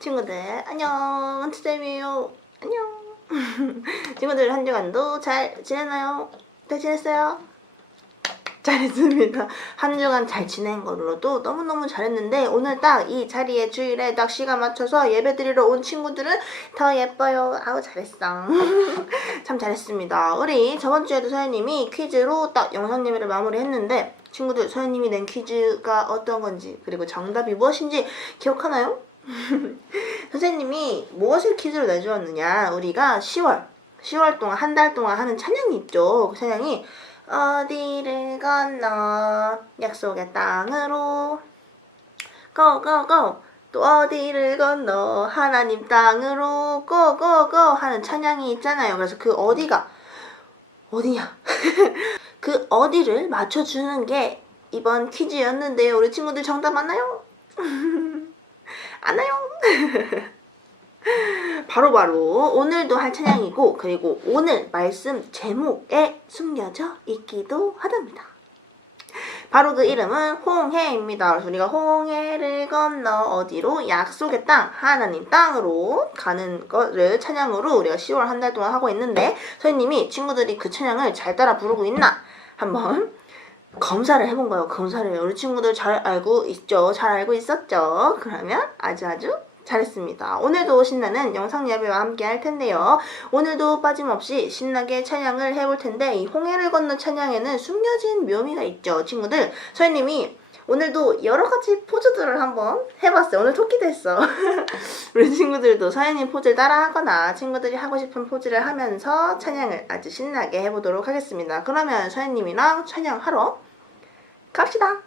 친구들 안녕, 원투잼이에요. 안녕. 친구들 한 주간도 잘 지냈나요? 잘 지냈어요? 잘했습니다. 한 주간 잘 지낸 걸로도 너무너무 잘했는데 오늘 딱 이 자리에 주일에 딱 시간 맞춰서 예배 드리러 온 친구들은 더 예뻐요. 아우 잘했어. 참 잘했습니다. 우리 저번 주에도 서연님이 퀴즈로 딱 영상 예배를 마무리했는데 친구들 서연님이 낸 퀴즈가 어떤 건지 그리고 정답이 무엇인지 기억하나요? 선생님이 무엇을 퀴즈로 내주었느냐, 우리가 10월 동안 한 달 동안 하는 찬양이 있죠. 그 찬양이 어디를 건너 약속의 땅으로 고고고, 또 어디를 건너 하나님 땅으로 고고고 하는 찬양이 있잖아요. 그래서 그 어디가 어디냐 그 어디를 맞춰주는 게 이번 퀴즈였는데요. 우리 친구들 정답 맞나요? 아나요? 바로 오늘도 할 찬양이고 그리고 오늘 말씀 제목에 숨겨져 있기도 하답니다. 바로 그 이름은 홍해입니다. 그래서 우리가 홍해를 건너 어디로? 약속의 땅, 하나님 땅으로 가는 거를 찬양으로 우리가 10월 한 달 동안 하고 있는데 선생님이 친구들이 그 찬양을 잘 따라 부르고 있나 한번 검사를 해본 거예요. 검사를. 우리 친구들 잘 알고 있죠? 잘 알고 있었죠? 그러면 아주 잘했습니다. 오늘도 신나는 영상 예배와 함께 할 텐데요. 오늘도 빠짐없이 신나게 찬양을 해볼 텐데 이 홍해를 건너 찬양에는 숨겨진 묘미가 있죠. 친구들, 서현님이 오늘도 여러 가지 포즈들을 한번 해봤어요. 오늘 토끼도 했어. 우리 친구들도 서현님 포즈를 따라하거나 친구들이 하고 싶은 포즈를 하면서 찬양을 아주 신나게 해보도록 하겠습니다. 그러면 서현님이랑 찬양하러 갑시다.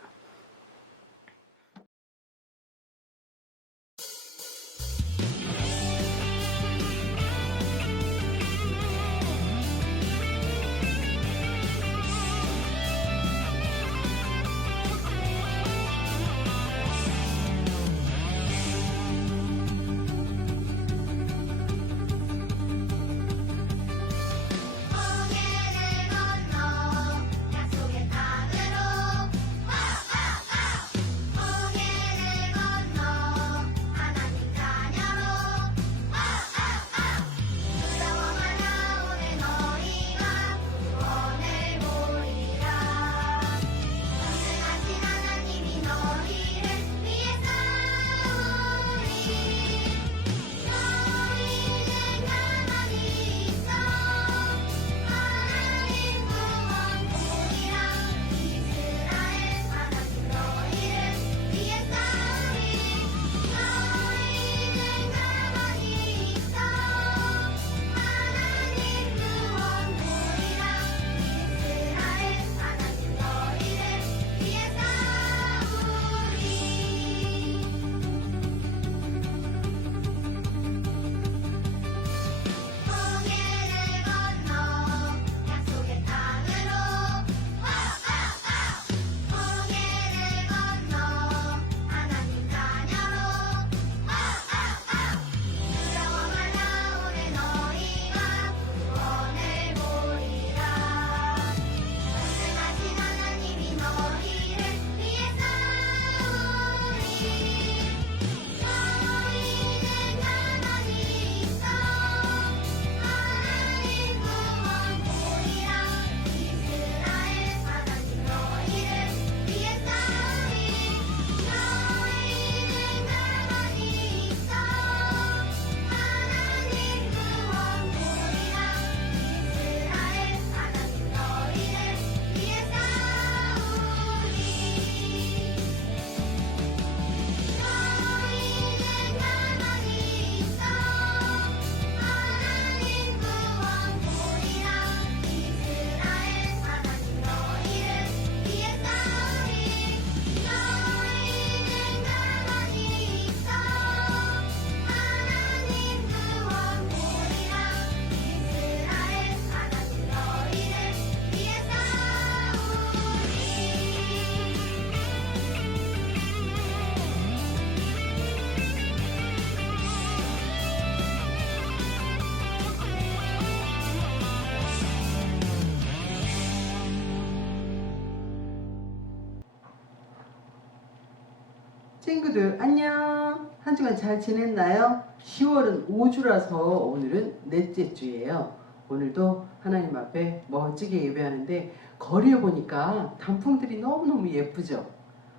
친구들 안녕. 한 한 주간 잘 지냈나요? 10월은 5주라서 오늘은 넷째 주예요. 오늘도 하나님 앞에 멋지게 예배하는데 거리에 보니까 단풍들이 너무너무 예쁘죠?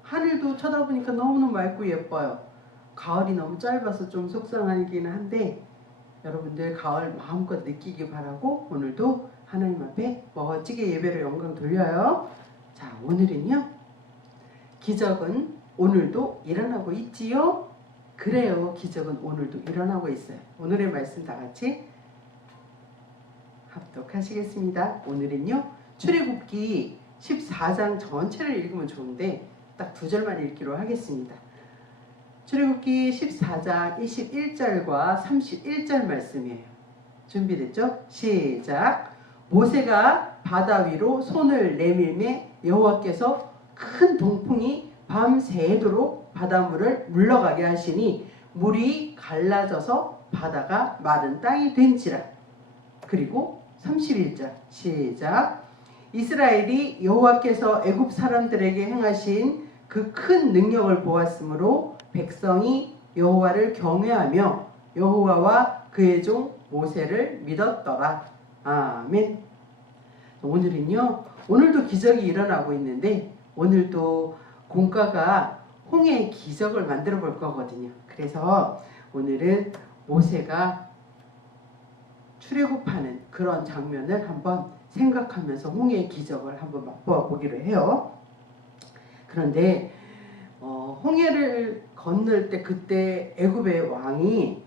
하늘도 쳐다보니까 너무너무 맑고 예뻐요. 가을이 너무 짧아서 좀 속상하긴 한데 여러분들 가을 마음껏 느끼기 바라고 오늘도 하나님 앞에 멋지게 예배를 영광 돌려요. 자, 오늘은요. 기적은 오늘도 일어나고 있지요? 그래요. 기적은 오늘도 일어나고 있어요. 오늘의 말씀 다 같이 합독하시겠습니다. 오늘은요. 출애굽기 14장 전체를 읽으면 좋은데 딱 2절만 읽기로 하겠습니다. 출애굽기 14장 21절과 31절 말씀이에요. 준비됐죠? 시작! 모세가 바다 위로 손을 내밀매 여호와께서 큰 동풍이 밤새도록 바닷물을 물러가게 하시니 물이 갈라져서 바다가 마른 땅이 된지라. 그리고 31절 시작! 이스라엘이 여호와께서 애굽 사람들에게 행하신 그 큰 능력을 보았으므로 백성이 여호와를 경외하며 여호와와 그의 종 모세를 믿었더라. 아멘. 오늘은요. 오늘도 기적이 일어나고 있는데 오늘도 공과가 홍해의 기적을 만들어 볼 거거든요. 그래서 오늘은 모세가 출애굽하는 그런 장면을 한번 생각하면서 홍해의 기적을 한번 맛보아 보기로 해요. 그런데 홍해를 건널 때 그때 애굽의 왕이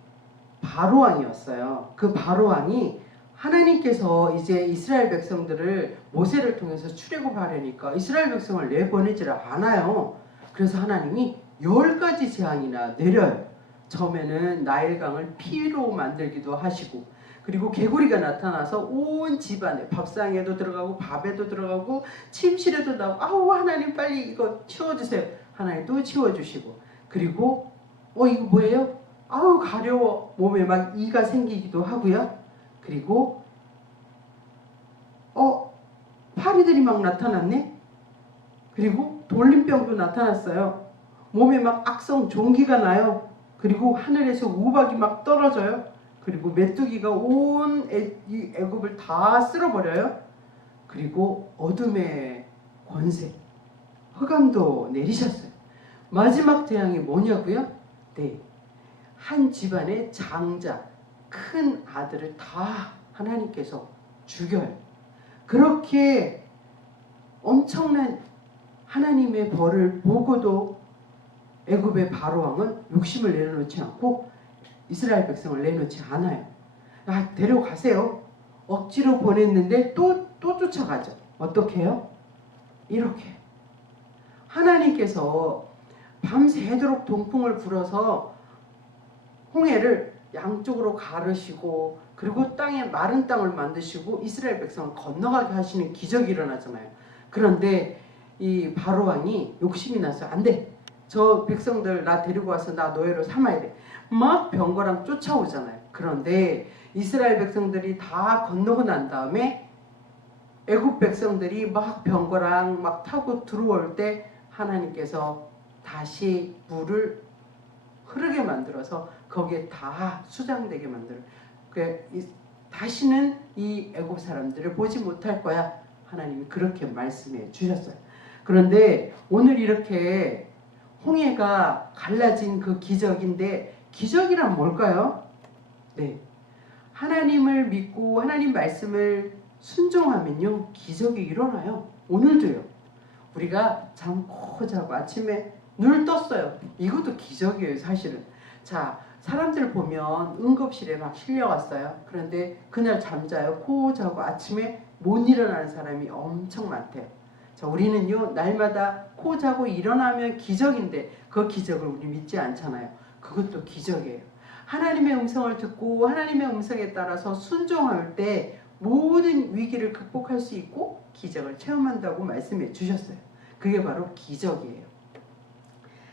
바로 왕이었어요. 그 바로 왕이 하나님께서 이제 이스라엘 백성들을 모세를 통해서 출애굽하려니까 이스라엘 백성을 내보내지를 않아요. 그래서 하나님이 10가지 재앙이나 내려요. 처음에는 나일강을 피로 만들기도 하시고 그리고 개구리가 나타나서 온 집안에 밥상에도 들어가고 밥에도 들어가고 침실에도 나오고 아우 하나님 빨리 이거 치워주세요. 하나님 또 치워주시고 그리고 이거 뭐예요? 아우 가려워. 몸에 막 이가 생기기도 하고요. 그리고 파리들이 막 나타났네. 그리고 돌림병도 나타났어요. 몸에 막 악성 종기가 나요. 그리고 하늘에서 우박이 막 떨어져요. 그리고 메뚜기가 온 애굽을 다 쓸어버려요. 그리고 어둠의 권세, 흑암도 내리셨어요. 마지막 재앙이 뭐냐고요? 네, 한 집안의 장자, 큰 아들을 다 하나님께서 죽여요. 그렇게 엄청난 하나님의 벌을 보고도 애굽의 바로왕은 욕심을 내려놓지 않고 이스라엘 백성을 내놓지 않아요. 데려가세요. 억지로 보냈는데 또 쫓아가죠. 어떻게 해요? 이렇게 하나님께서 밤새도록 동풍을 불어서 홍해를 양쪽으로 가르시고 그리고 땅에 마른 땅을 만드시고 이스라엘 백성을 건너가게 하시는 기적이 일어나잖아요. 그런데 이 바로왕이 욕심이 났어요. 안 돼. 저 백성들 나 데리고 와서 나 노예로 삼아야 돼. 막 병거랑 쫓아오잖아요. 그런데 이스라엘 백성들이 다 건너고 난 다음에 애굽 백성들이 막 병거랑 막 타고 들어올 때 하나님께서 다시 물을 흐르게 만들어서 거기에 다 수장되게 만들어요. 다시는 이 애굽 사람들을 보지 못할 거야. 하나님이 그렇게 말씀해 주셨어요. 그런데 오늘 이렇게 홍해가 갈라진 그 기적인데 기적이란 뭘까요? 네, 하나님을 믿고 하나님 말씀을 순종하면요 기적이 일어나요. 오늘도요. 우리가 잠고 자고 아침에 눈을 떴어요. 이것도 기적이에요. 사실은. 자, 사람들 보면 응급실에 막 실려갔어요. 그런데 그날 잠자요. 코 자고 아침에 못 일어나는 사람이 엄청 많대요. 자, 우리는요 날마다 코 자고 일어나면 기적인데 그 기적을 우리 믿지 않잖아요. 그것도 기적이에요. 하나님의 음성을 듣고 하나님의 음성에 따라서 순종할 때 모든 위기를 극복할 수 있고 기적을 체험한다고 말씀해 주셨어요. 그게 바로 기적이에요.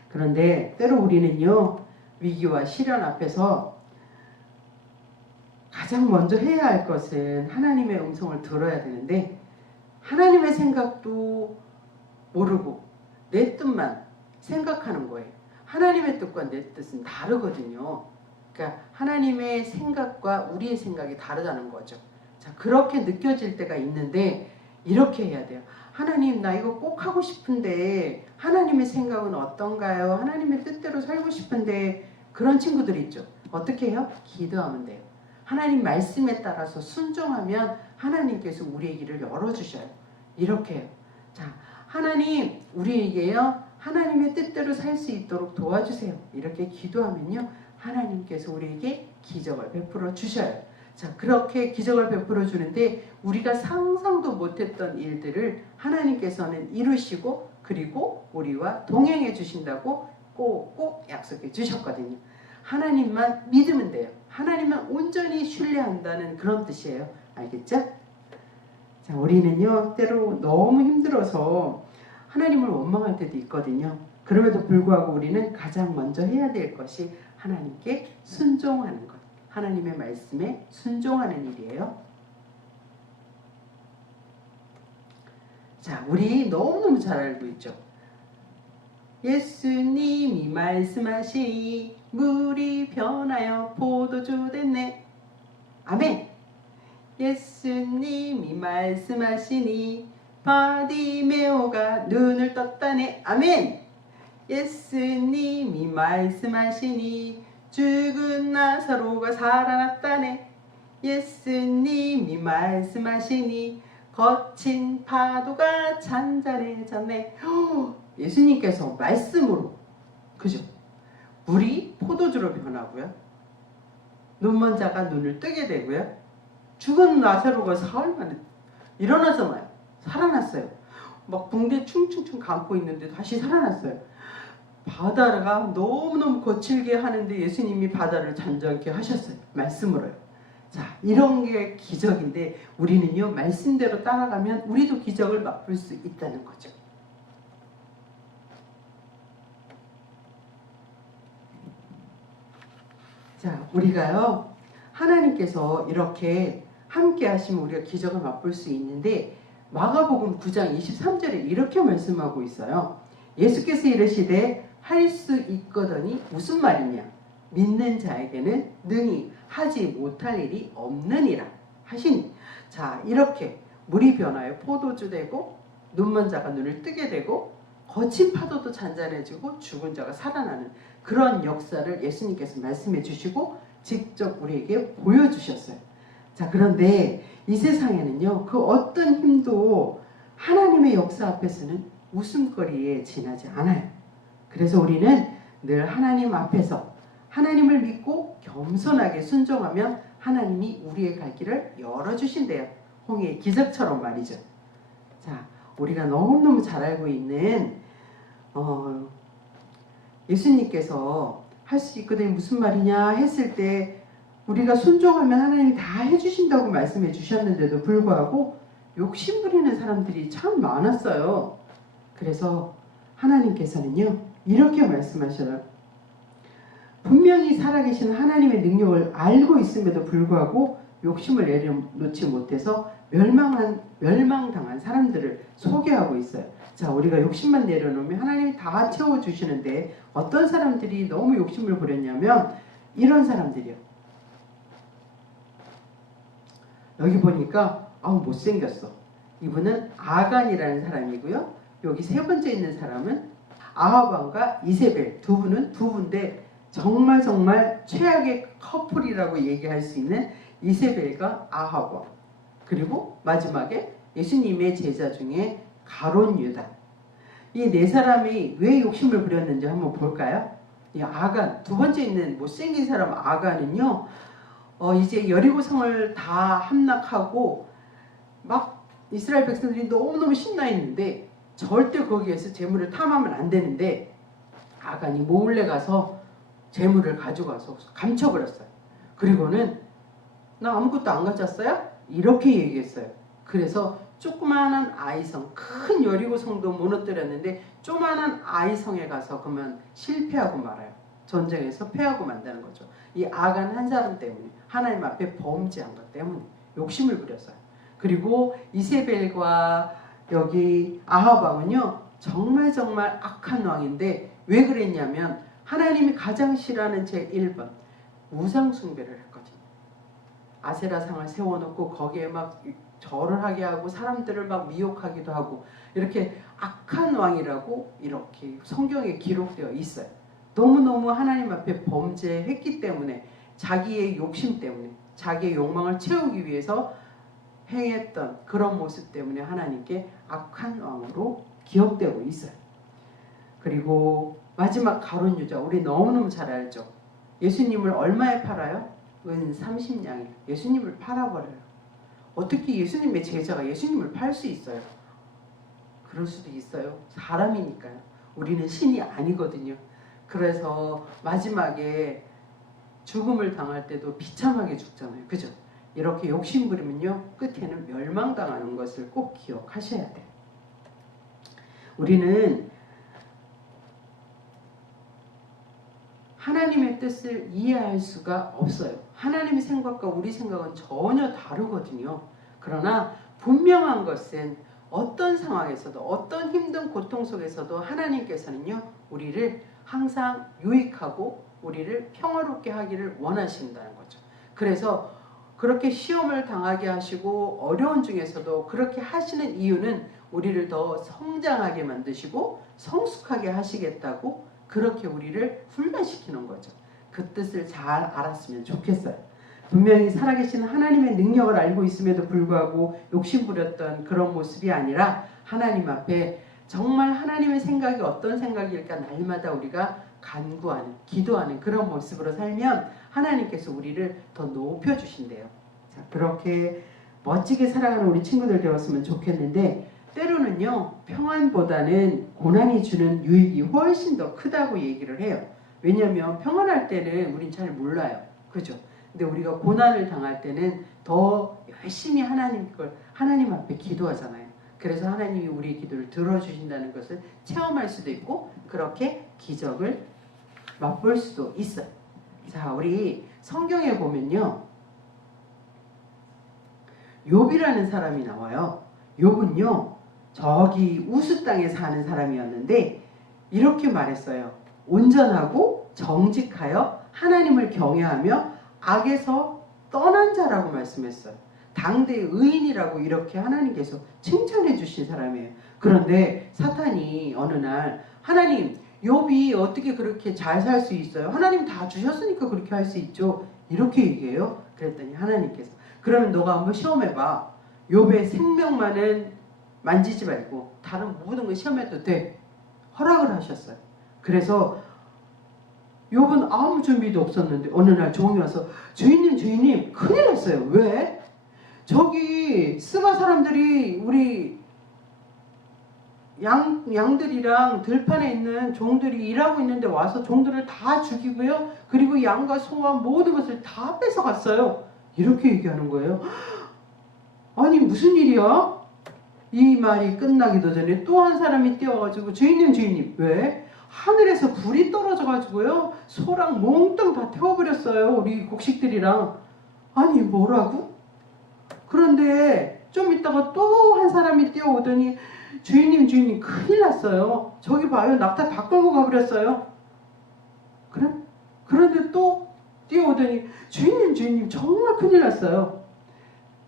그런데 때로 우리는요 위기와 시련 앞에서 가장 먼저 해야 할 것은 하나님의 음성을 들어야 되는데 하나님의 생각도 모르고 내 뜻만 생각하는 거예요. 하나님의 뜻과 내 뜻은 다르거든요. 그러니까 하나님의 생각과 우리의 생각이 다르다는 거죠. 자, 그렇게 느껴질 때가 있는데 이렇게 해야 돼요. 하나님, 나 이거 꼭 하고 싶은데 하나님의 생각은 어떤가요? 하나님의 뜻대로 살고 싶은데, 그런 친구들 있죠. 어떻게 해요? 기도하면 돼요. 하나님 말씀에 따라서 순종하면 하나님께서 우리의 길을 열어주셔요. 이렇게 해요. 자, 하나님 우리에게요, 하나님의 뜻대로 살 수 있도록 도와주세요. 이렇게 기도하면요, 하나님께서 우리에게 기적을 베풀어 주셔요. 자, 그렇게 기적을 베풀어 주는데 우리가 상상도 못했던 일들을 하나님께서는 이루시고, 그리고 우리와 동행해 주신다고 꼭 약속해 주셨거든요. 하나님만 믿으면 돼요. 하나님만 온전히 신뢰한다는 그런 뜻이에요. 알겠죠? 자, 우리는요, 때로 너무 힘들어서 하나님을 원망할 때도 있거든요. 그럼에도 불구하고 우리는 가장 먼저 해야 될 것이 하나님께 순종하는 것. 하나님의 말씀에 순종하는 일이에요. 자, 우리 너무너무 잘 알고 있죠. 예수님이 말씀하시니 물이 변하여 포도주 됐네. 아멘. 예수님이 말씀하시니 바디메오가 눈을 떴다네. 아멘. 예수님이 말씀하시니 죽은 나사로가 살아났다네. 예수님이 말씀하시니 거친 파도가 잔잔해졌네. 예수님께서 말씀으로, 그죠? 물이 포도주로 변하고요, 눈먼 자가 눈을 뜨게 되고요, 죽은 나사로가 사흘 만에 일어나서 살아났어요. 막 붕대 충충충 감고 있는데 다시 살아났어요. 바다가 너무너무 거칠게 하는데 예수님이 바다를 잔잔케 하셨어요. 말씀으로요. 자, 이런 게 기적인데 우리는요, 말씀대로 따라가면 우리도 기적을 맛볼 수 있다는 거죠. 자, 우리가요, 하나님께서 이렇게 함께 하시면 우리가 기적을 맛볼 수 있는데, 마가복음 9장 23절에 이렇게 말씀하고 있어요. 예수께서 이르시되 할 수 있거더니 무슨 말이냐? 믿는 자에게는 능히 하지 못할 일이 없느니라 하시니. 자, 이렇게 물이 변하여 포도주 되고, 눈먼 자가 눈을 뜨게 되고, 거친 파도도 잔잔해지고, 죽은 자가 살아나는 그런 역사를 예수님께서 말씀해 주시고 직접 우리에게 보여주셨어요. 자, 그런데 이 세상에는요, 그 어떤 힘도 하나님의 역사 앞에서는 웃음거리에 지나지 않아요. 그래서 우리는 늘 하나님 앞에서 하나님을 믿고 겸손하게 순종하면 하나님이 우리의 갈 길을 열어주신대요. 홍해의 기적처럼 말이죠. 자, 우리가 너무너무 잘 알고 있는 예수님께서 할 수 있거든요. 무슨 말이냐 했을 때 우리가 순종하면 하나님이 다 해주신다고 말씀해 주셨는데도 불구하고 욕심 부리는 사람들이 참 많았어요. 그래서 하나님께서는요, 이렇게 말씀하셔요. 분명히 살아계신 하나님의 능력을 알고 있음에도 불구하고 욕심을 내려놓지 못해서 멸망당한 사람들을 소개하고 있어요. 자, 우리가 욕심만 내려놓으면 하나님이 다 채워주시는데 어떤 사람들이 너무 욕심을 부렸냐면 이런 사람들이요. 여기 보니까 못생겼어. 이분은 아간이라는 사람이고요. 여기 세 번째 있는 사람은 아하방과 이세벨, 두 분인데 정말 최악의 커플이라고 얘기할 수 있는 이세벨과 아하방, 그리고 마지막에 예수님의 제자 중에 가룟 유다. 이 네 사람이 왜 욕심을 부렸는지 한번 볼까요? 이 아간, 두 번째 있는 못생긴 사람 아간은요, 이제 여리고성을 다 함락하고 막 이스라엘 백성들이 너무너무 신나 있는데 절대 거기에서 재물을 탐하면 안 되는데 아간이 몰래 가서 재물을 가져가서 감춰버렸어요. 그리고는 나 아무것도 안 가졌어요? 이렇게 얘기했어요. 그래서 조그마한 아이성, 큰 여리고성도 무너뜨렸는데 조그마한 아이성에 가서 그러면 실패하고 말아요. 전쟁에서 패하고 만다는 거죠. 이 아간 한 사람 때문에, 하나님 앞에 범죄한 것 때문에 욕심을 부렸어요. 그리고 이세벨과 여기 아하방은요, 정말 악한 왕인데 왜 그랬냐면 하나님이 가장 싫어하는 제 1번 우상 숭배를 했거든요. 아세라상을 세워놓고 거기에 막 절을 하게 하고 사람들을 막 미혹하기도 하고 이렇게 악한 왕이라고 이렇게 성경에 기록되어 있어요. 너무너무 하나님 앞에 범죄했기 때문에 자기의 욕심 때문에 자기의 욕망을 채우기 위해서 행했던 그런 모습 때문에 하나님께 악한 왕으로 기억되고 있어요. 그리고 마지막 가룟 유다, 우리 너무너무 잘 알죠. 예수님을 얼마에 팔아요? 은 30냥이에요. 예수님을 팔아버려요. 어떻게 예수님의 제자가 예수님을 팔 수 있어요? 그럴 수도 있어요. 사람이니까요. 우리는 신이 아니거든요. 그래서 마지막에 죽음을 당할 때도 비참하게 죽잖아요. 그죠? 이렇게 욕심 부리면요, 끝에는 멸망당하는 것을 꼭 기억하셔야 돼요. 우리는 하나님의 뜻을 이해할 수가 없어요. 하나님의 생각과 우리 생각은 전혀 다르거든요. 그러나 분명한 것은 어떤 상황에서도 어떤 힘든 고통 속에서도 하나님께서는요, 우리를 항상 유익하고 우리를 평화롭게 하기를 원하신다는 거죠. 그래서 그렇게 시험을 당하게 하시고 어려운 중에서도 그렇게 하시는 이유는 우리를 더 성장하게 만드시고 성숙하게 하시겠다고 그렇게 우리를 훈련시키는 거죠. 그 뜻을 잘 알았으면 좋겠어요. 분명히 살아계신 하나님의 능력을 알고 있음에도 불구하고 욕심부렸던 그런 모습이 아니라 하나님 앞에 정말 하나님의 생각이 어떤 생각일까 날마다 우리가 간구하는, 기도하는 그런 모습으로 살면 하나님께서 우리를 더 높여주신대요. 자, 그렇게 멋지게 살아가는 우리 친구들 되었으면 좋겠는데, 때로는요, 평안보다는 고난이 주는 유익이 훨씬 더 크다고 얘기를 해요. 왜냐하면 평안할 때는 우린 잘 몰라요. 그죠? 근데 우리가 고난을 당할 때는 더 열심히 하나님 앞에 기도하잖아요. 그래서 하나님이 우리의 기도를 들어주신다는 것을 체험할 수도 있고, 그렇게 기적을 맛볼 수도 있어요. 자, 우리 성경에 보면요, 욥이라는 사람이 나와요. 욥은요, 저기 우스 땅에 사는 사람이었는데 이렇게 말했어요. 온전하고 정직하여 하나님을 경외하며 악에서 떠난 자라고 말씀했어요. 당대의 의인이라고 이렇게 하나님께서 칭찬해 주신 사람이에요. 그런데 사탄이 어느 날, 하나님, 욥이 어떻게 그렇게 잘 살 수 있어요? 하나님 다 주셨으니까 그렇게 할 수 있죠. 이렇게 얘기해요. 그랬더니 하나님께서, 그러면 너가 한번 시험해봐. 욥의 생명만은 만지지 말고 다른 모든 걸 시험해도 돼. 허락을 하셨어요. 그래서 욥은 아무 준비도 없었는데 어느 날 종이 와서, 주인님 큰일 났어요. 왜? 저기 스바 사람들이 우리 양들이랑 들판에 있는 종들이 일하고 있는데 와서 종들을 다 죽이고요, 그리고 양과 소와 모든 것을 다 뺏어갔어요. 이렇게 얘기하는 거예요. 아니 무슨 일이야? 이 말이 끝나기도 전에 또 한 사람이 뛰어가지고, 주인님 왜? 하늘에서 불이 떨어져가지고요, 소랑 몽땅 다 태워버렸어요. 우리 곡식들이랑. 아니 뭐라고? 그런데 좀 있다가 또 한 사람이 뛰어오더니, 주인님 큰일 났어요. 저기 봐요, 낙타 다 끌고 가버렸어요. 그런데 또 뛰어오더니, 주인님 정말 큰일 났어요.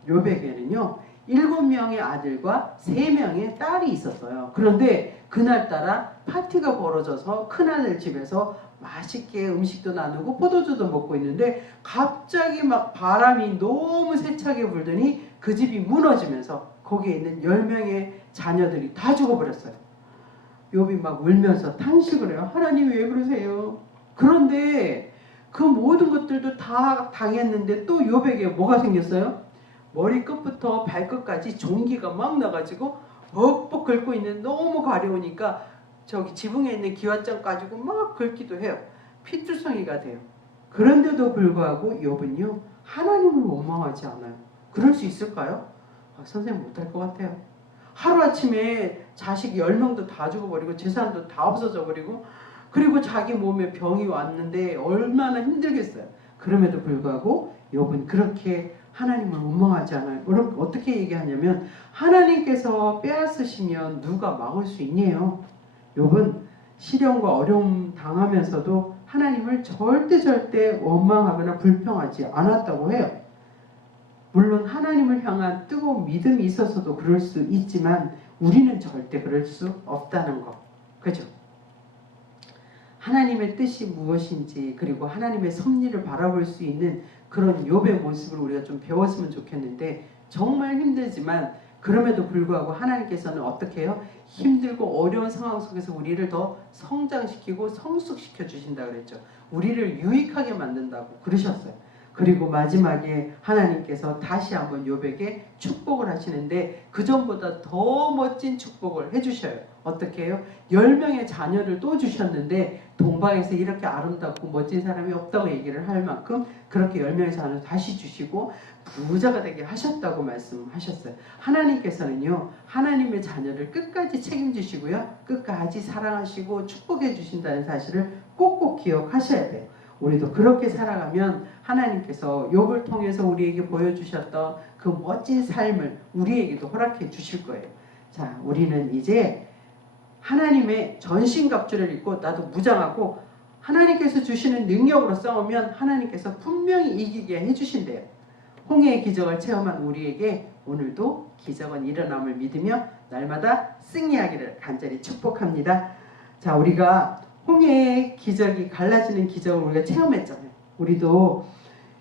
욥에게는요 7명의 아들과 3명의 딸이 있었어요. 그런데 그날따라 파티가 벌어져서 큰아들 집에서 맛있게 음식도 나누고 포도주도 먹고 있는데, 갑자기 막 바람이 너무 세차게 불더니 그 집이 무너지면서 거기에 있는 10명의 자녀들이 다 죽어버렸어요. 욥이 막 울면서 탄식을 해요. 하나님 왜 그러세요? 그런데 그 모든 것들도 다 당했는데 또 욥에게 뭐가 생겼어요? 머리끝부터 발끝까지 종기가 막 나가지고 벅벅 긁고 있는, 너무 가려우니까 저기 지붕에 있는 기왓장 가지고 막 긁기도 해요. 피투성이가 돼요. 그런데도 불구하고 욥은요 하나님을 원망하지 않아요. 그럴 수 있을까요? 선생님 못할 것 같아요. 하루아침에 자식 10명도 다 죽어버리고 재산도 다 없어져 버리고, 그리고 자기 몸에 병이 왔는데 얼마나 힘들겠어요. 그럼에도 불구하고 욥은 그렇게 하나님을 원망하지 않아요. 어떻게 얘기하냐면, 하나님께서 빼앗으시면 누가 막을 수 있냐요. 욥은 시련과 어려움 당하면서도 하나님을 절대 원망하거나 불평하지 않았다고 해요. 물론 하나님을 향한 뜨거운 믿음이 있어서도 그럴 수 있지만 우리는 절대 그럴 수 없다는 거. 그죠? 하나님의 뜻이 무엇인지 그리고 하나님의 섭리를 바라볼 수 있는 그런 욥의 모습을 우리가 좀 배웠으면 좋겠는데 정말 힘들지만 그럼에도 불구하고 하나님께서는 어떻게 해요? 힘들고 어려운 상황 속에서 우리를 더 성장시키고 성숙시켜 주신다 그랬죠. 우리를 유익하게 만든다고 그러셨어요. 그리고 마지막에 하나님께서 다시 한번 욥에게 축복을 하시는데 그 전보다 더 멋진 축복을 해주셔요. 어떻게 해요? 10명의 자녀를 또 주셨는데 동방에서 이렇게 아름답고 멋진 사람이 없다고 얘기를 할 만큼 그렇게 10명의 자녀를 다시 주시고 부자가 되게 하셨다고 말씀하셨어요. 하나님께서는요, 하나님의 자녀를 끝까지 책임지시고요, 끝까지 사랑하시고 축복해 주신다는 사실을 꼭꼭 기억하셔야 돼요. 우리도 그렇게 살아가면 하나님께서 욥을 통해서 우리에게 보여주셨던 그 멋진 삶을 우리에게도 허락해 주실 거예요. 자, 우리는 이제 하나님의 전신갑주를 입고 나도 무장하고 하나님께서 주시는 능력으로 싸우면 하나님께서 분명히 이기게 해주신대요. 홍해의 기적을 체험한 우리에게 오늘도 기적은 일어남을 믿으며 날마다 승리하기를 간절히 축복합니다. 자, 우리가 홍해의 기적이 갈라지는 기적을 우리가 체험했잖아요. 우리도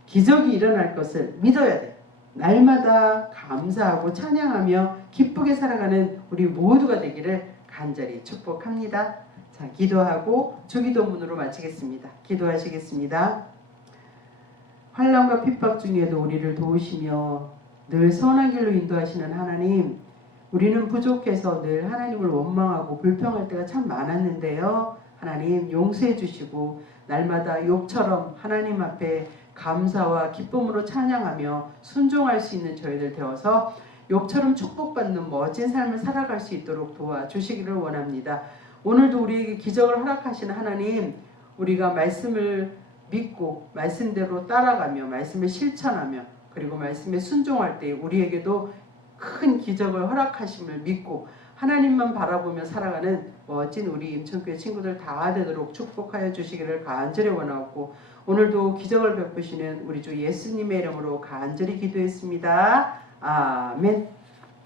기적이 일어날 것을 믿어야 돼. 날마다 감사하고 찬양하며 기쁘게 살아가는 우리 모두가 되기를 간절히 축복합니다. 자, 기도하고 주기도문으로 마치겠습니다. 기도하시겠습니다. 환난과 핍박 중에도 우리를 도우시며 늘 선한 길로 인도하시는 하나님, 우리는 부족해서 늘 하나님을 원망하고 불평할 때가 참 많았는데요. 하나님 용서해 주시고 날마다 욥처럼 하나님 앞에 감사와 기쁨으로 찬양하며 순종할 수 있는 저희들 되어서 욥처럼 축복받는 멋진 삶을 살아갈 수 있도록 도와주시기를 원합니다. 오늘도 우리에게 기적을 허락하시는 하나님, 우리가 말씀을 믿고 말씀대로 따라가며 말씀을 실천하며 그리고 말씀에 순종할 때 우리에게도 큰 기적을 허락하심을 믿고 하나님만 바라보며 살아가는 멋진 우리 임천교회 친구들 다 되도록 축복하여 주시기를 간절히 원하고 오늘도 기적을 베푸시는 우리 주 예수님의 이름으로 간절히 기도했습니다. 아멘.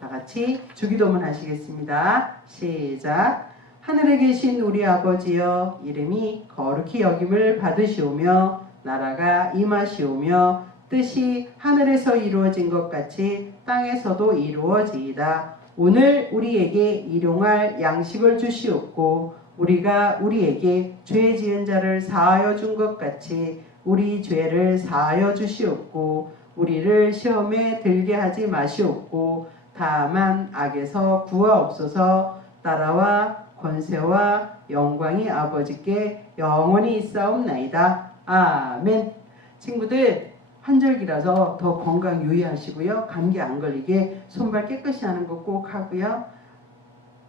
다 같이 주기도문 하시겠습니다. 시작. 하늘에 계신 우리 아버지여, 이름이 거룩히 여김을 받으시오며 나라가 임하시오며 뜻이 하늘에서 이루어진 것 같이 땅에서도 이루어지이다. 오늘 우리에게 일용할 양식을 주시옵고 우리가 우리에게 죄 지은 자를 사하여 준 것 같이 우리 죄를 사하여 주시옵고 우리를 시험에 들게 하지 마시옵고 다만 악에서 구하옵소서. 나라와 권세와 영광이 아버지께 영원히 있사옵나이다. 아멘. 친구들, 환절기라서 더 건강 유의하시고요. 감기 안 걸리게 손발 깨끗이 하는 거 꼭 하고요.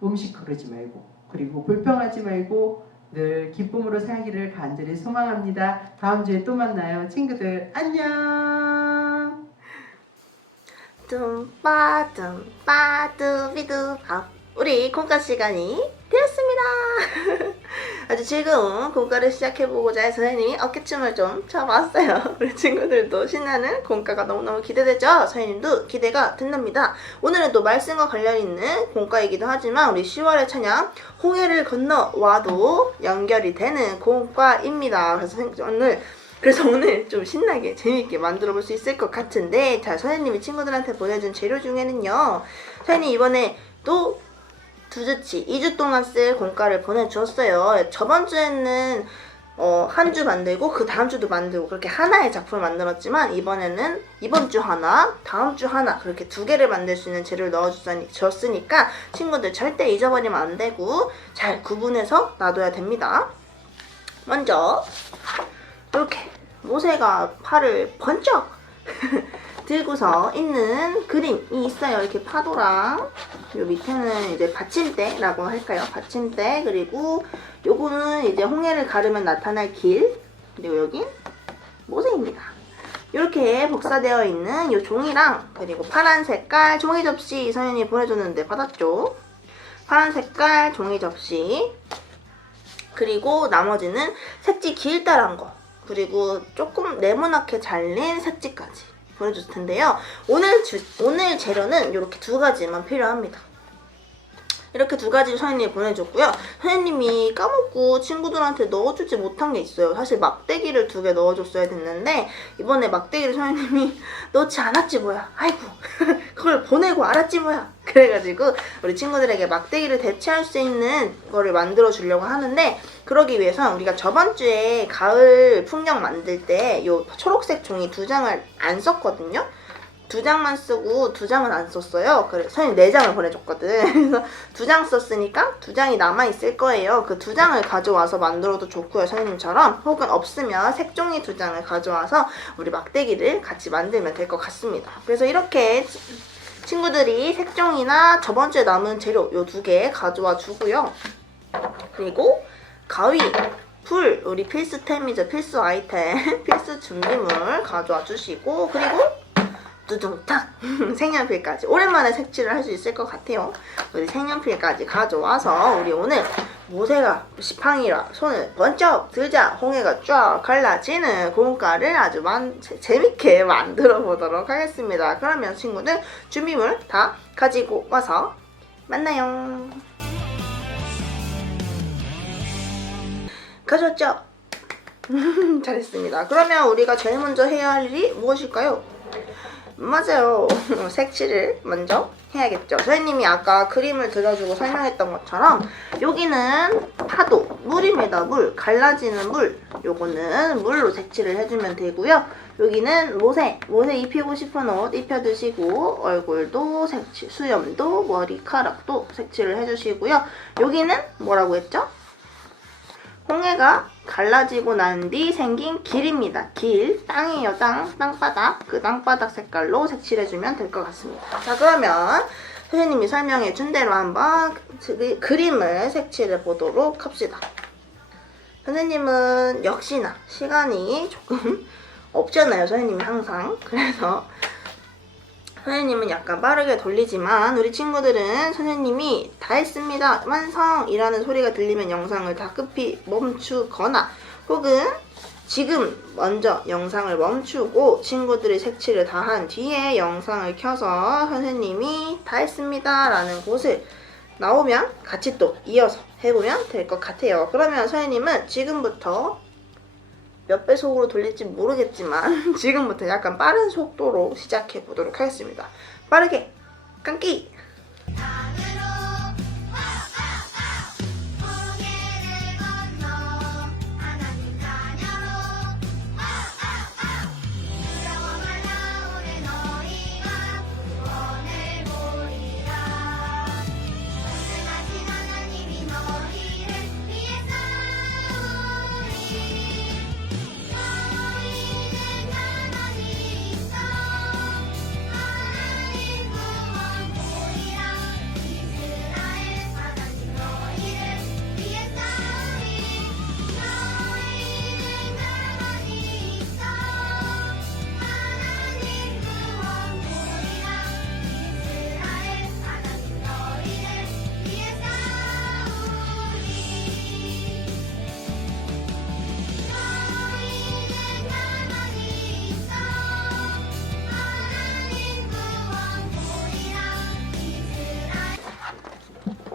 음식 그러지 말고 그리고 불평하지 말고 늘 기쁨으로 살기를 간절히 소망합니다. 다음 주에 또 만나요. 친구들 안녕. 둠빠 두비두밥, 우리 콩가 시간이 되었습니다. 아주 즐거운 콩가를 시작해보고자 해서 선생님이 어깨춤을 좀 춰봤어요. 우리 친구들도 신나는 콩가가 너무너무 기대되죠? 선생님도 기대가 된답니다. 오늘은 또 말씀과 관련 있는 콩가이기도 하지만 우리 10월의 찬양 홍해를 건너와도 연결이 되는 콩가입니다. 그래서 오늘 좀 신나게 재미있게 만들어 볼 수 있을 것 같은데, 자, 선생님이 친구들한테 보내준 재료 중에는요, 선생님 이번에 또 2주치, 2주 동안 쓸 공과를 보내주었어요. 저번 주에는 한 주 만들고 그 다음 주도 만들고 그렇게 하나의 작품을 만들었지만 이번에는 이번 주 하나, 다음 주 하나 그렇게 2개를 만들 수 있는 재료를 넣어줬으니까 친구들 절대 잊어버리면 안 되고 잘 구분해서 놔둬야 됩니다. 먼저 이렇게 모세가 팔을 번쩍 들고서 있는 그림이 있어요. 이렇게 파도랑 요 밑에는 이제 받침대라고 할까요? 받침대. 그리고 요거는 이제 홍해를 가르면 나타날 길. 그리고 여긴 모세입니다. 이렇게 복사되어 있는 요 종이랑 그리고 파란 색깔 종이 접시 선생님이 보내줬는데 받았죠? 파란 색깔 종이 접시 그리고 나머지는 색지 길다란 거, 그리고 조금 네모나게 잘린 색지까지 보내줄 텐데요. 오늘 재료는 이렇게 두 가지만 필요합니다. 이렇게 두 가지를 선생님이 보내줬고요. 선생님이 까먹고 친구들한테 넣어주지 못한 게 있어요. 사실 막대기를 2개 넣어줬어야 됐는데 이번에 막대기를 선생님이 넣지 않았지 뭐야. 아이고 그걸 보내고 알았지 뭐야. 그래가지고 우리 친구들에게 막대기를 대체할 수 있는 거를 만들어 주려고 하는데, 그러기 위해서 우리가 저번 주에 가을 풍경 만들 때 요 초록색 종이 2장을 안 썼거든요. 2장만 쓰고 2장은 안 썼어요. 그래서 선생님 4장을 보내줬거든. 그래서 2장 썼으니까 2장이 남아있을 거예요. 그 2장을 가져와서 만들어도 좋고요. 선생님처럼. 혹은 없으면 색종이 2장을 가져와서 우리 막대기를 같이 만들면 될 것 같습니다. 그래서 이렇게 친구들이 색종이나 저번 주에 남은 재료 요 2개 가져와 주고요. 그리고 가위, 풀, 우리 필수템이죠. 필수 아이템, 필수 준비물 가져와 주시고, 그리고 두둥탁 색연필까지. 오랜만에 색칠을 할 수 있을 것 같아요. 우리 색연필까지 가져와서 우리 오늘 모세가 지팡이라 손을 번쩍 들자 홍해가 쫙 갈라지는 공가를 아주 재밌게 만들어 보도록 하겠습니다. 그러면 친구들 준비물 다 가지고 와서 만나요. 가져왔죠? 잘했습니다. 그러면 우리가 제일 먼저 해야 할 일이 무엇일까요? 맞아요. 색칠을 먼저 해야겠죠. 선생님이 아까 그림을 들어주고 설명했던 것처럼 여기는 파도, 물입니다. 물, 갈라지는 물. 요거는 물로 색칠을 해주면 되고요. 여기는 모세 입히고 싶은 옷 입혀주시고, 얼굴도 색칠, 수염도, 머리카락도 색칠을 해주시고요. 여기는 뭐라고 했죠? 홍해가 갈라지고 난 뒤 생긴 길입니다. 길, 땅이에요. 땅바닥. 그 땅바닥 색깔로 색칠해주면 될 것 같습니다. 자, 그러면 선생님이 설명해준 대로 한번 그림을 색칠해 보도록 합시다. 선생님은 역시나 시간이 조금 없잖아요. 선생님이 항상. 그래서 선생님은 약간 빠르게 돌리지만 우리 친구들은 선생님이 다 했습니다, 완성! 이라는 소리가 들리면 영상을 다급히 멈추거나, 혹은 지금 먼저 영상을 멈추고 친구들이 색칠을 다 한 뒤에 영상을 켜서 선생님이 다 했습니다 라는 곳을 나오면 같이 또 이어서 해보면 될 것 같아요. 그러면 선생님은 지금부터 몇 배속으로 돌릴지 모르겠지만 지금부터 약간 빠른 속도로 시작해 보도록 하겠습니다. 빠르게 감기!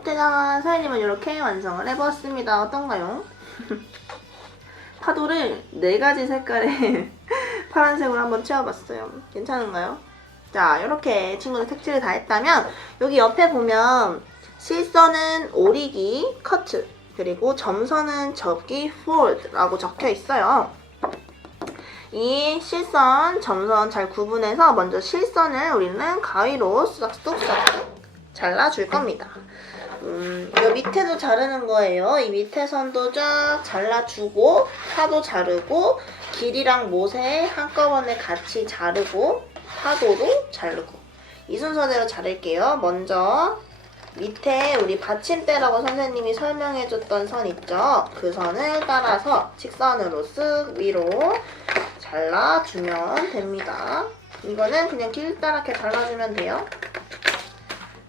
짜잔! 선생님은 이렇게 완성을 해보았습니다. 어떤가요? 파도를 4가지 색깔의 파란색으로 한번 채워봤어요. 괜찮은가요? 자, 이렇게 친구들 색칠을 다 했다면 여기 옆에 보면 실선은 오리기, 커트, 그리고 점선은 접기, fold라고 적혀 있어요. 이 실선, 점선 잘 구분해서 먼저 실선을 우리는 가위로 쏙쏙 잘라줄 겁니다. 이 밑에도 자르는 거예요. 이 밑에 선도 쫙 잘라주고, 파도 자르고, 길이랑 모세 한꺼번에 같이 자르고, 파도도 자르고. 이 순서대로 자를게요. 먼저 밑에 우리 받침대라고 선생님이 설명해줬던 선 있죠? 그 선을 따라서 직선으로 쓱 위로 잘라주면 됩니다. 이거는 그냥 길다랗게 잘라주면 돼요.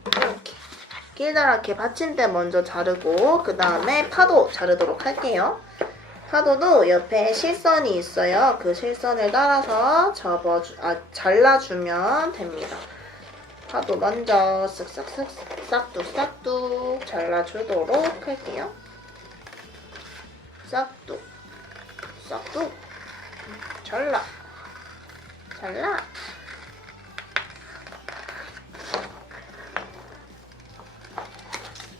이렇게. 길다랗게 받침대 먼저 자르고 그 다음에 파도 자르도록 할게요. 파도도 옆에 실선이 있어요. 그 실선을 따라서 잘라주면 됩니다. 파도 먼저 쓱쓱쓱 싹둑 잘라주도록 할게요. 싹둑 잘라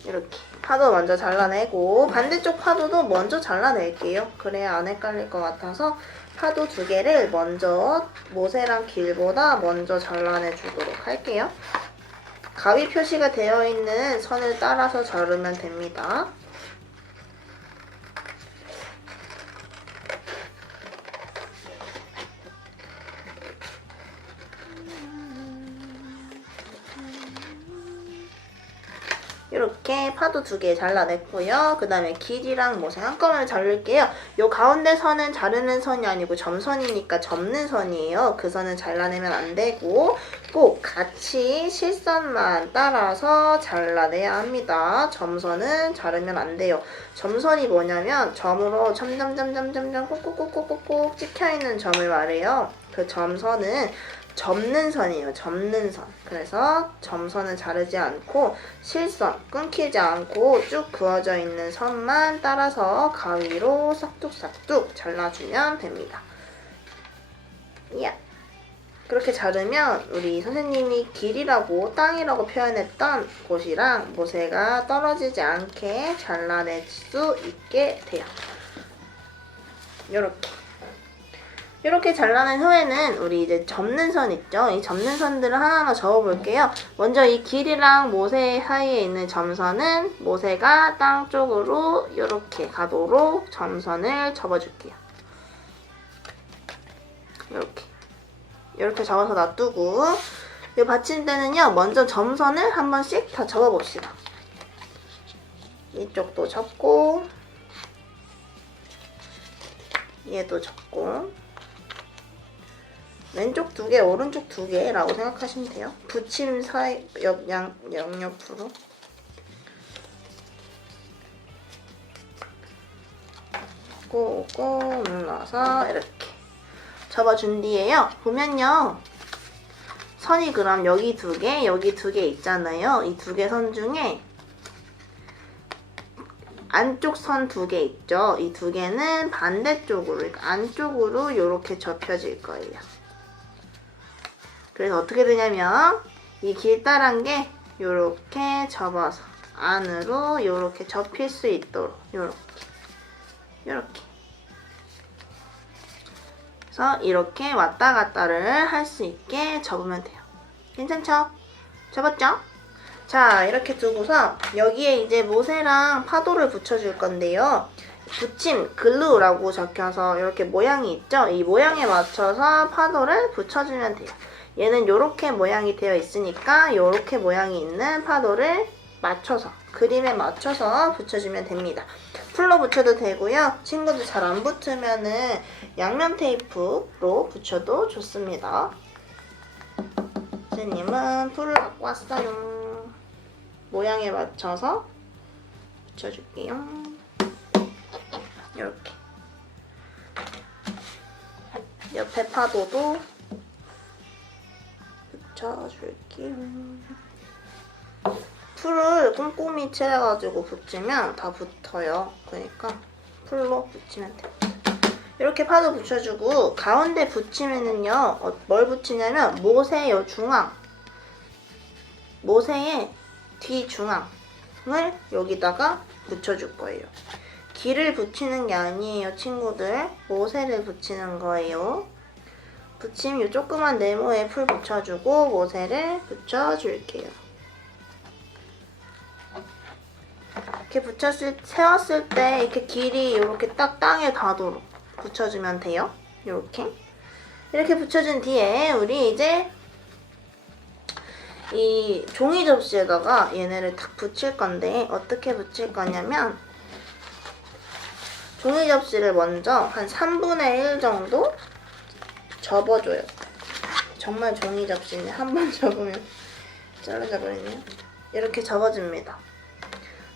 이렇게 파도 먼저 잘라내고 반대쪽 파도도 먼저 잘라낼게요. 그래야 안 헷갈릴 것 같아서 파도 2개를 먼저 모세랑 길보다 먼저 잘라내 주도록 할게요. 가위 표시가 되어 있는 선을 따라서 자르면 됩니다. 이렇게 파도 2개 잘라냈고요. 그 다음에 길이랑 모세 한꺼번에 자를게요. 요 가운데 선은 자르는 선이 아니고 점선이니까 접는 선이에요. 그 선은 잘라내면 안 되고 꼭 같이 실선만 따라서 잘라내야 합니다. 점선은 자르면 안 돼요. 점선이 뭐냐면 점으로 점점점점점점 꼭꼭꼭꼭꼭 찍혀있는 점을 말해요. 그 점선은 접는 선이에요. 접는 선. 그래서 점선을 자르지 않고 실선, 끊기지 않고 쭉 그어져 있는 선만 따라서 가위로 싹둑싹둑 잘라주면 됩니다. 야. 그렇게 자르면 우리 선생님이 길이라고 땅이라고 표현했던 곳이랑 모세가 떨어지지 않게 잘라낼 수 있게 돼요. 이렇게 잘라낸 후에는 우리 이제 접는 선 있죠? 이 접는 선들을 하나하나 접어볼게요. 먼저 이 길이랑 모세 사이에 있는 점선은 모세가 땅 쪽으로 이렇게 가도록 점선을 접어줄게요. 이렇게 접어서 놔두고 이 받침대는요. 먼저 점선을 한 번씩 다 접어봅시다. 이쪽도 접고 얘도 접고 왼쪽 2개, 오른쪽 2개라고 생각하시면 돼요. 붙임 사이 양옆으로 꾹꾹 눌러서 이렇게 접어준 뒤에요. 보면요. 선이 그럼 여기 2개, 여기 2개 있잖아요. 이 2개 선 중에 안쪽 선 2개 있죠. 이 2개는 반대쪽으로, 그러니까 안쪽으로 이렇게 접혀질 거예요. 그래서 어떻게 되냐면 이 길다란 게 이렇게 접어서 안으로 이렇게 접힐 수 있도록 이렇게 그래서 이렇게 왔다 갔다를 할 수 있게 접으면 돼요. 괜찮죠? 접었죠? 자, 이렇게 두고서 여기에 이제 모세랑 파도를 붙여줄 건데요. 붙임, 글루라고 적혀서 이렇게 모양이 있죠? 이 모양에 맞춰서 파도를 붙여주면 돼요. 얘는 이렇게 모양이 되어 있으니까 이렇게 모양이 있는 파도를 맞춰서, 그림에 맞춰서 붙여주면 됩니다. 풀로 붙여도 되고요. 친구들 잘 안 붙으면은 양면 테이프로 붙여도 좋습니다. 선생님은 풀을 갖고 왔어요. 모양에 맞춰서 붙여줄게요. 이렇게. 옆에 파도도 붙여줄게요. 풀을 꼼꼼히 칠해가지고 붙이면 다 붙어요. 그러니까 풀로 붙이면 돼요. 이렇게 파도 붙여주고 가운데 붙이면은요, 뭘 붙이냐면 모세 요 중앙, 모세의 뒤 중앙을 여기다가 붙여줄 거예요. 길을 붙이는 게 아니에요, 친구들. 모세를 붙이는 거예요. 붙임 요 조그만 네모에 풀 붙여주고 모세를 붙여줄게요. 이렇게 세웠을 때 이렇게 길이 이렇게 딱 땅에 닿도록 붙여주면 돼요. 이렇게 붙여준 뒤에 우리 이제 이 종이 접시에다가 얘네를 딱 붙일 건데 어떻게 붙일 거냐면 종이 접시를 먼저 한 3분의 1 정도 접어줘요. 정말 종이 접시네. 한 번 접으면 잘라져 버리네요. 이렇게 접어줍니다.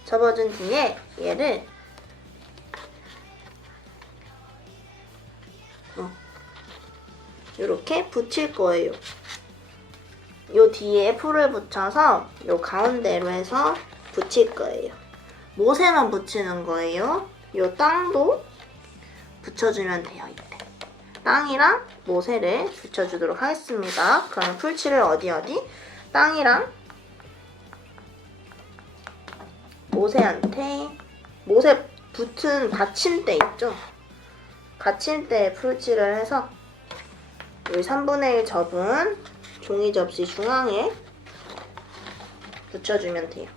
접어준 뒤에 얘를 이렇게 붙일 거예요. 요 뒤에 풀을 붙여서 요 가운데로 해서 붙일 거예요. 못에만 붙이는 거예요. 요 땅도 붙여주면 돼요. 이때 땅이랑 모세를 붙여주도록 하겠습니다. 그러면 풀칠을 어디 땅이랑 모세한테 못에 붙은 받침대 있죠? 받침대에 풀칠을 해서 여기 3분의 1 접은 종이 접시 중앙에 붙여주면 돼요.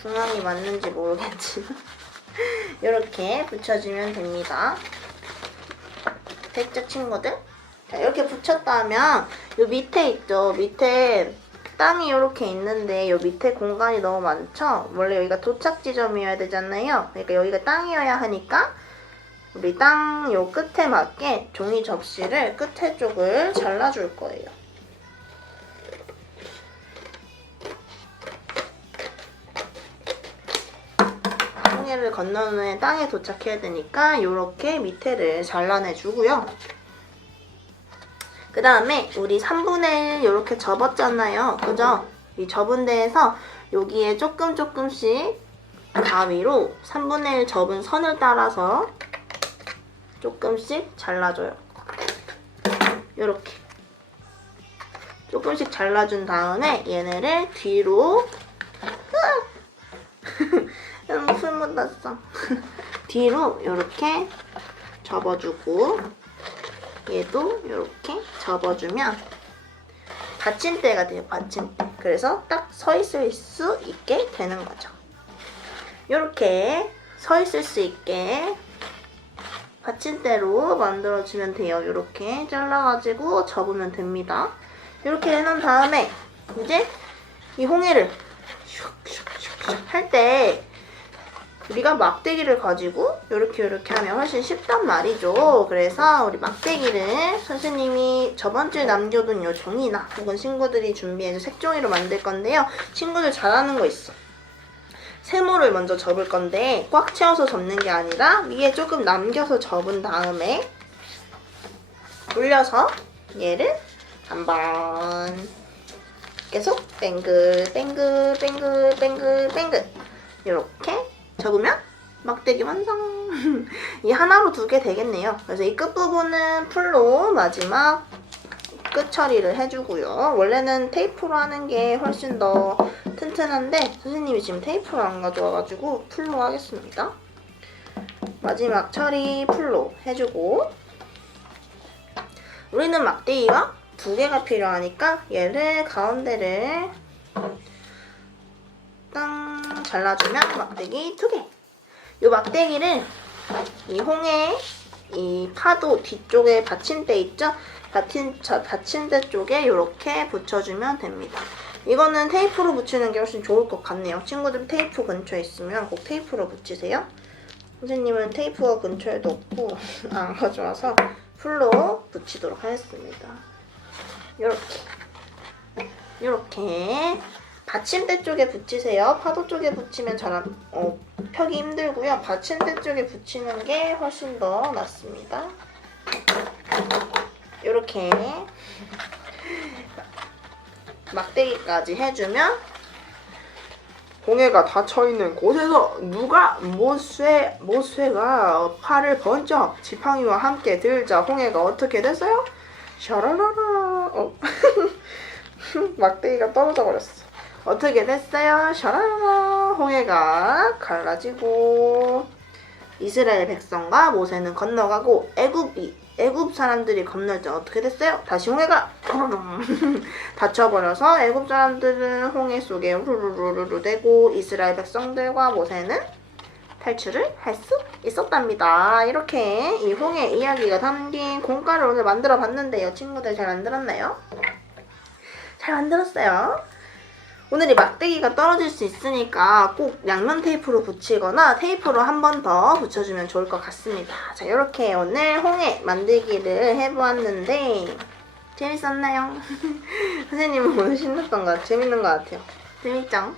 중앙이 맞는지 모르겠지만 이렇게 붙여주면 됩니다. 됐죠, 친구들? 자, 이렇게 붙였다면 요 밑에 있죠? 밑에 땅이 이렇게 있는데 요 밑에 공간이 너무 많죠? 원래 여기가 도착 지점이어야 되잖아요. 그러니까 여기가 땅이어야 하니까 우리 땅 요 끝에 맞게 종이 접시를 끝에 쪽을 잘라줄 거예요. 홍해를 건넌 후에 땅에 도착해야 되니까 이렇게 밑에를 잘라내주고요. 그 다음에 우리 3분의 1 이렇게 접었잖아요. 그죠? 이 접은 데에서 여기에 조금씩 가위로 3분의 1 접은 선을 따라서 조금씩 잘라줘요. 이렇게 조금씩 잘라준 다음에 얘네를 뒤로 풀 묻었어. 뒤로 이렇게 접어주고 얘도 이렇게 접어주면 받침대가 돼요. 받침대. 그래서 딱 서 있을 수 있게 되는 거죠. 이렇게 서 있을 수 있게 받침대로 만들어주면 돼요. 이렇게 잘라가지고 접으면 됩니다. 이렇게 해놓은 다음에 이제 이 홍해를 할 때 우리가 막대기를 가지고 이렇게 하면 훨씬 쉽단 말이죠. 그래서 우리 막대기를 선생님이 저번 주에 남겨둔 요 종이나 혹은 친구들이 준비해서 색종이로 만들 건데요. 친구들 잘하는 거 있어. 세모를 먼저 접을 건데 꽉 채워서 접는 게 아니라 위에 조금 남겨서 접은 다음에 돌려서 얘를 한번 계속 뱅글 이렇게 접으면 막대기 완성! 이 하나로 2개 되겠네요. 그래서 이 끝부분은 풀로 마지막 끝 처리를 해주고요. 원래는 테이프로 하는 게 훨씬 더 튼튼한데 선생님이 지금 테이프를 안 가져와가지고 풀로 하겠습니다. 마지막 처리 풀로 해주고 우리는 막대기가 2개가 필요하니까 얘를 가운데를 땅 잘라주면 막대기 2개. 이 막대기를 이 홍해 이 파도 뒤쪽에 받침대 있죠? 받침대 쪽에 이렇게 붙여주면 됩니다. 이거는 테이프로 붙이는 게 훨씬 좋을 것 같네요. 친구들 테이프 근처에 있으면 꼭 테이프로 붙이세요. 선생님은 테이프가 근처에도 없고 안 가져와서 풀로 붙이도록 하겠습니다. 이렇게 받침대 쪽에 붙이세요. 파도 쪽에 붙이면 잘 펴기 힘들고요. 받침대 쪽에 붙이는 게 훨씬 더 낫습니다. 이렇게 막대기까지 해주면 홍해가 닫혀있는 곳에서 누가 모쇠가 팔을 번쩍 지팡이와 함께 들자 홍해가 어떻게 됐어요? 샤라라라 막대기가 떨어져 버렸어. 어떻게 됐어요? 샤라라라 홍해가 갈라지고 이스라엘 백성과 모세는 건너가고 애굽 사람들이 건널 때 어떻게 됐어요? 다시 홍해가 닫혀버려서 애굽 사람들은 홍해 속에 우르르르르 되고 이스라엘 백성들과 모세는 탈출을 할 수 있었답니다. 이렇게 이 홍해 이야기가 담긴 공과를 오늘 만들어 봤는데요. 친구들 잘 만들었나요? 잘 만들었어요. 오늘 이 막대기가 떨어질 수 있으니까 꼭 양면 테이프로 붙이거나 테이프로 한 번 더 붙여주면 좋을 것 같습니다. 자, 이렇게 오늘 홍해 만들기를 해보았는데 재밌었나요? 선생님은 오늘 신났던 것 같아요. 재밌는 것 같아요. 재밌죠?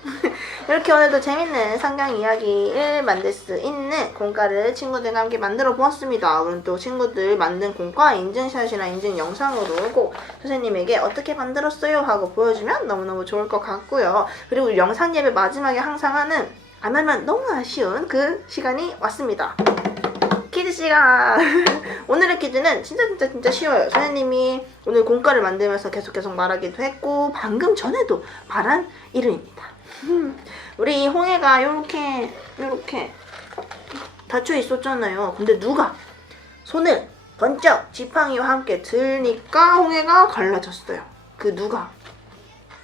이렇게 오늘도 재밌는 성경 이야기를 만들 수 있는 공과를 친구들과 함께 만들어 보았습니다. 오늘 또 친구들 만든 공과 인증샷이나 인증 영상으로 꼭 선생님에게 어떻게 만들었어요 하고 보여주면 너무너무 좋을 것 같고요. 그리고 영상 예배 마지막에 항상 하는 안 하면 너무 아쉬운 그 시간이 왔습니다. 퀴즈 시간! 오늘의 퀴즈는 진짜 쉬워요. 선생님이 오늘 공과를 만들면서 계속 말하기도 했고 방금 전에도 말한 이름입니다. 우리 홍해가 요렇게 닫혀 있었잖아요. 근데 누가 손을 번쩍 지팡이와 함께 들니까 홍해가 갈라졌어요. 그 누가?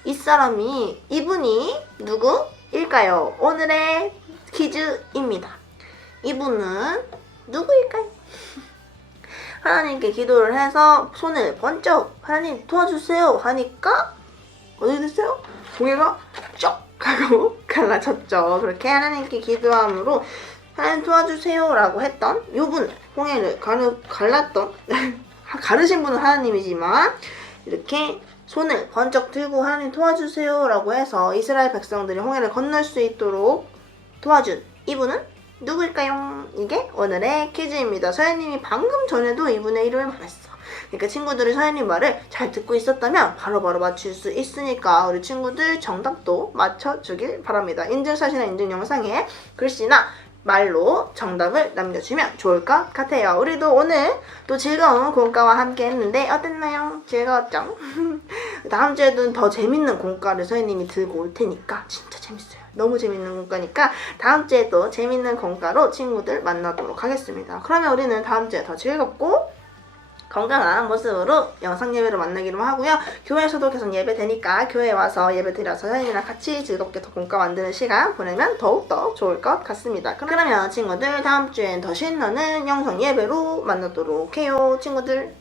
이 사람이 이분이 누구일까요? 오늘의 퀴즈입니다. 이분은 누구일까요? 하나님께 기도를 해서 손을 번쩍 하나님 도와주세요 하니까 어떻게 됐어요? 공예가 쩍 하고 갈라졌죠. 그렇게 하나님께 기도함으로 하나님 도와주세요 라고 했던 요분, 홍해를 갈랐던 가르신 분은 하나님이지만 이렇게 손을 번쩍 들고 하나님 도와주세요 라고 해서 이스라엘 백성들이 홍해를 건널 수 있도록 도와준 이분은 누구일까요? 이게 오늘의 퀴즈입니다. 서현님이 방금 전에도 이분의 이름을 말했어. 그러니까 친구들이 서현님 말을 잘 듣고 있었다면 바로바로 맞출 수 있으니까 우리 친구들 정답도 맞춰주길 바랍니다. 인증샷이나 인증 영상에 글씨나 말로 정답을 남겨주면 좋을 것 같아요. 우리도 오늘 또 즐거운 공과와 함께 했는데 어땠나요? 즐거웠죠? 다음 주에는 더 재밌는 공과를 서현님이 들고 올 테니까 진짜 재밌어요. 너무 재밌는 공과니까 다음 주에도 재밌는 공과로 친구들 만나도록 하겠습니다. 그러면 우리는 다음 주에 더 즐겁고 건강한 모습으로 영상 예배로 만나기로 하고요. 교회에서도 계속 예배 되니까 교회에 와서 예배 드려서 선생님이랑 같이 즐겁게 더 공과 만드는 시간 보내면 더욱더 좋을 것 같습니다. 그러면 친구들 다음 주엔 더 신나는 영상 예배로 만나도록 해요. 친구들